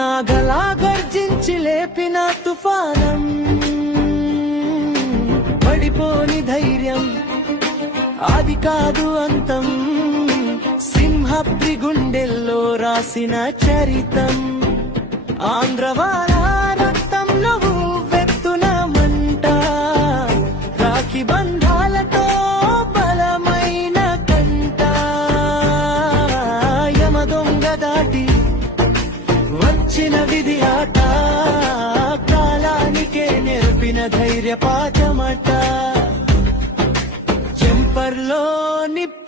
నాగలా గర్జించి లేపిన తుఫానం, పడిపోని ధైర్యం అది కాదు అంతం, సింహప్రి గుండెల్లో రాసిన చరితం. ఆంధ్రవాల రక్తంలో వెత్తున మంట, రాఖీ బంధాలతో బలమైన కంట, యమదొంగ దాటి వచ్చిన విధి ఆట, కాలానికే నేర్పిన ధైర్య పాఠమట. చెంపర్లో నిప్ప